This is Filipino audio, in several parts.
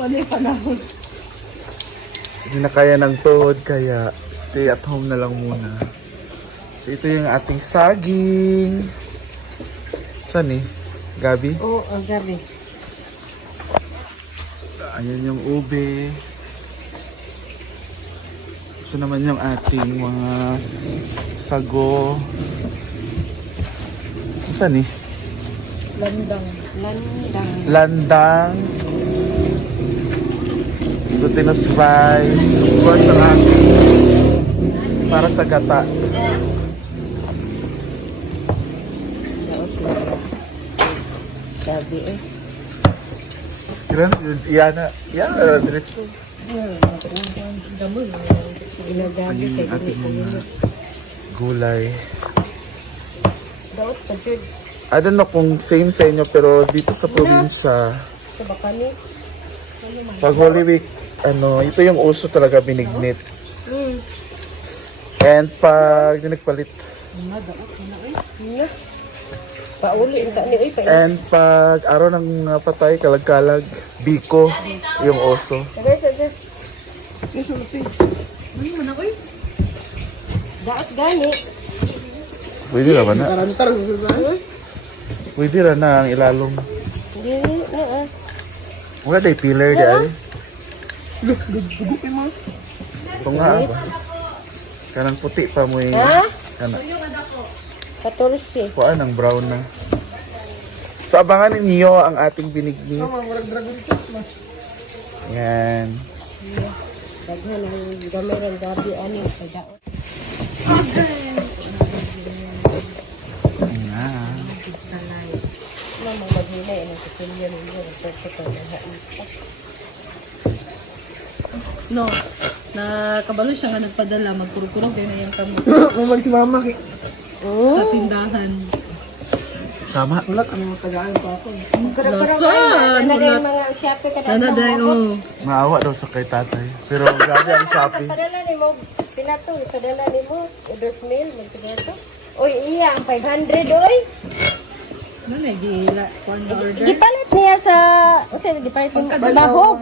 Wala panahon. Hindi na kaya ng tuhod, kaya stay at home na lang muna. So ito yung ating saging. Saan eh? Gabi? Oo, ang gabi. Ayan yung ube. Ito naman yung ating mga sago. Saan eh? Landang. Landang. Glutinous rice. Of course, ang ating para sa gata. Gabi eh. Kailan? Yan na. Yan na. Diretso. Gamol. Ilagabi Ayun kay yung ating mga gulay. Daot pa jud. I don't know kung same sa inyo, pero dito sa probinsya, Sa bakani. pag Holy Week, ito yung uso talaga binignit. And pag nagpalit. Daot na eh. Pauli ang tani oy pa. And pag araw ng patay, kalag-kalag, biko, yung oso. Guys, just. Ano man ako eh? Daot gani. Pwede na ba na? Pwede na na ang ilalong. Hindi na ah. Wala day pillar di ay. Ito nga ba? Kanang puti pa mo yung... Ha? Kanang 14. kuan ang brown na. So abangan ninyo ang ating binignit. Yan. Daghan ang gamay ng gabi ani sa daot. Yan. Mama maghinay ang kutilyo ninyo ng pagkakot ng haita. No, nakabalo siya nga nagpadala, magkurog-kurog din na yung kamo Mamag si mama. sa tindahan. Tama. Ulat, ano tagaan pa ako. Karang-karang Lasan, na ulat. mga Shopee kada Nanaday, oh. Maawa daw sa kay tatay. Pero grabe ang Shopee. Padala ni mo pinato, padala ni mo 2,000 magsigato. Oy, iya ang 500 oy. Nanay, gila, one order. Gipalit niya sa unsa gipalit mo bahog.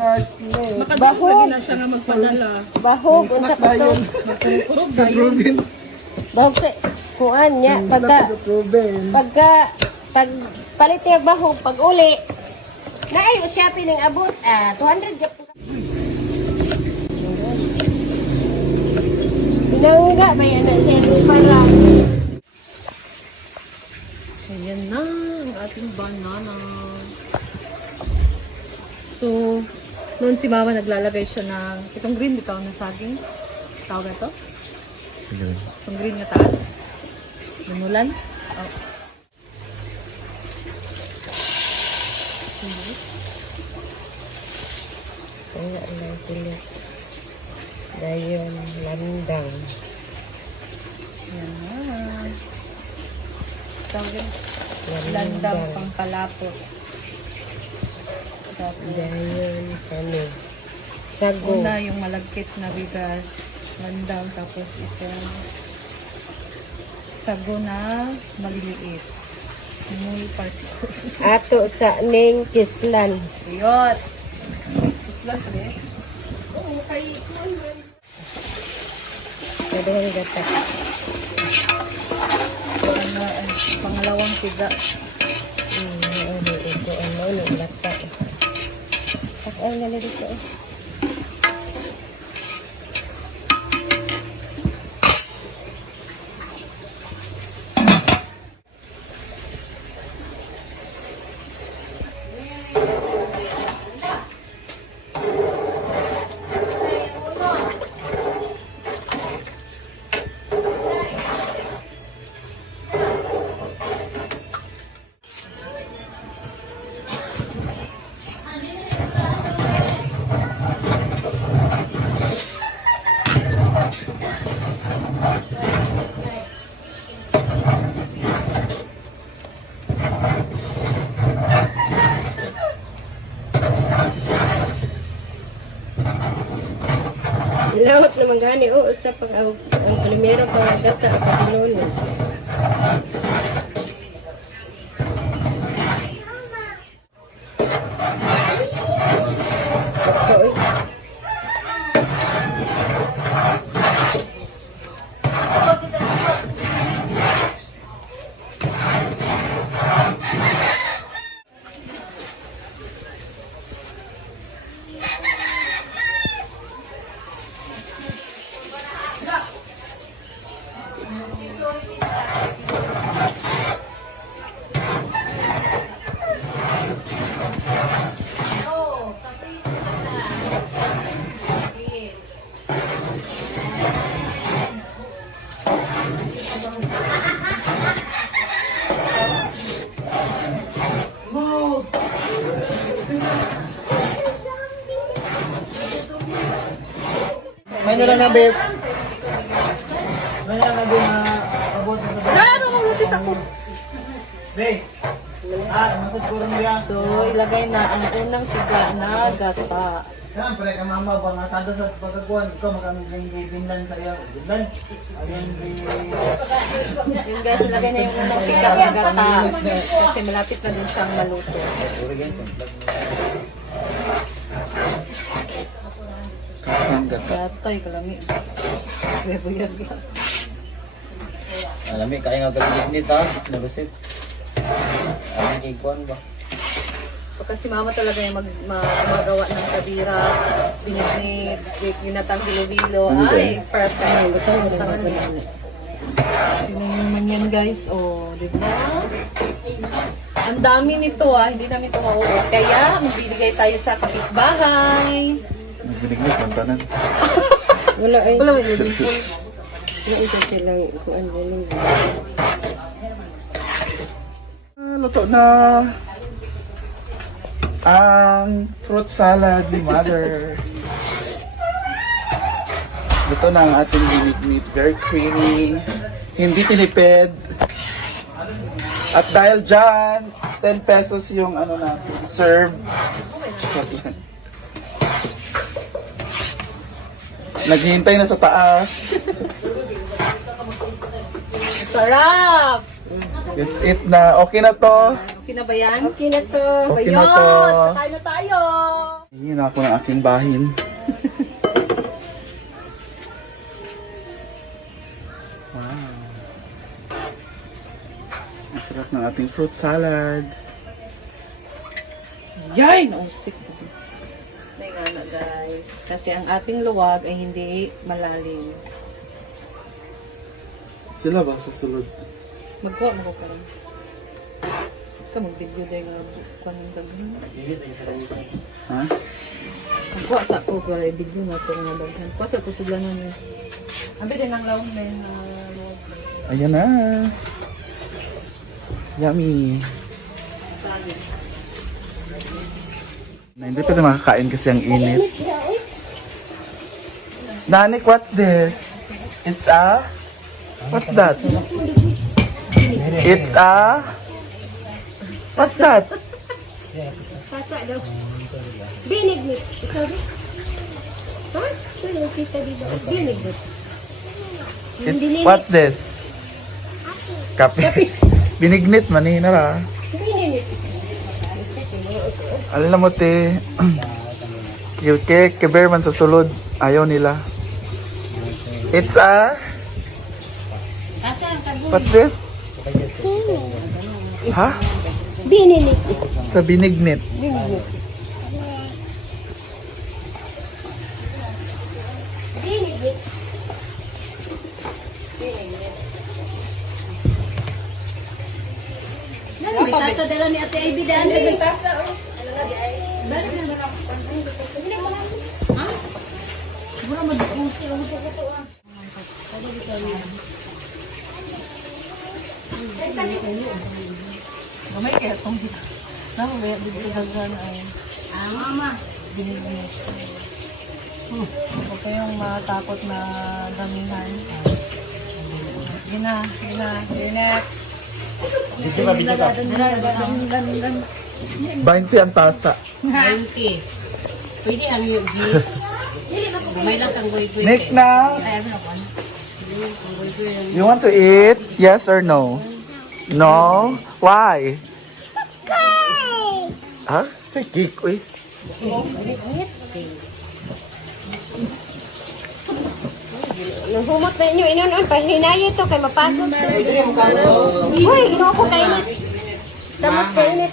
Makadalo lagi na siya nga magpadala. Bahog unsa pa to? Magkurog dayon. Bahog sa kuan niya pag palit niya bahog pag uli. Na ay Shopee ning abot 200 gyud. Nangga may ana siya para. Ayan na, ang ating banana. So, noon si mama naglalagay siya ng, itong green bitaw na saging. Tawag na to? Itong green na taas. Namulan. Oh. Wala na sila. Dayon landang. Ayan na. Tawag yun. Landang pangkalapot. Tapos, Dayon kani. Sago. una yung malagkit na bigas. Landang. Tapos itong sago na maliliit. Small particles. Ato sa ning kislan. Ayot. Isla sa eh. Kadang gata. Pangalawang tiga. Ito ano ni lata. Ay nala dito. Lawat naman gani o sa pag ang primero pag gata pagilolo. May na lang na, babe. May na lang na, babe, na abot na sa Ah, mamulutis ako. babe. Masad ko rin yan. So, ilagay na ang unang tiga na gata. Siyempre, ka mama ba nga kada sa pagkakuan, ikaw makamigay binlan sa iyo. Binlan. Ayun, Yun guys, ilagay na yung unang tiga na gata. Kasi malapit na din siyang maluto. Kakang gata. Gata, kalami. Bebuyag lang. Alam mo, kaya nga galing nito ha, nagusit. Ang kikuan ba? Kasi mama talaga yung gumagawa ng kabira, binignit, ginatang bilo-bilo. Ay, perfect. Butangan yan. Tingnan nyo naman yan guys. Oh, di ba? Ang dami nito hindi namin ito maubos. Kaya, magbibigay tayo sa kapitbahay. Nagbinignit, mantanan. Wala ay. Wala mo yun. Wala ito silang kung ano yun. Luto na ang fruit salad ni Mother. Luto na ang ating binignit. Very creamy. Hindi tinipid. At dahil dyan, 10 pesos yung ano natin, serve. Naghihintay na sa taas. Sarap! That's it na. Okay na to. Okay na ba yan? Okay na to. Okay na to. Ayun! Tayo na tayo! Hingin na ako ng aking bahin. Wow. Ang sarap ng ating fruit salad. Yay! Nausik ko. Nga na guys. Kasi ang ating luwag ay hindi malalim. Sila ba sa sulod? Magkuha mo ko ka rin. Ka mag-video dahil nga kuha ng daghan. Ha? Magkuha sa ako para i-video na ito nga daghan. Kuha sa kusuglan nun. Abi din ang lawang na yung luwag. Ayan na. Yummy. Na, hindi pa na makakain kasi ang init. Danik, what's this? It's a... What's that? It's a... What's that? Pasa daw. Binignit. Ikaw ba? Ha? Ito yung kita dito. Binignit. It's... What's this? Kape. Binignit, manina ra. Binignit. Alam mo, te. Yung keber man sa sulod. Ayaw nila. It's a... What's this? Ha? Binignit. Sa binignit. Binignit. Binignit. May tasa dala ni Ate Ivy daan. May tasa, oh. Balik na lang. Ha? Mura mag-uti. Gamay kaya itong dito. Naman kaya dito daghan ay Mama. binigyan. Huwag kayong matakot na damihan. Sige na, sige na. Okay, next. Video ka, video ka. Dan. 20 ang tasa. 20. Pwede ang yung juice. May lang kang goy-goy. Nick na. Ay, ano ako? You want to eat? Yes or no? No? Why? Ha? Say cake, uy. Naghumot na inyo, inon-on, pahinayo to, kay mapasok to. Uy, ino ko kainit. Samot kainit.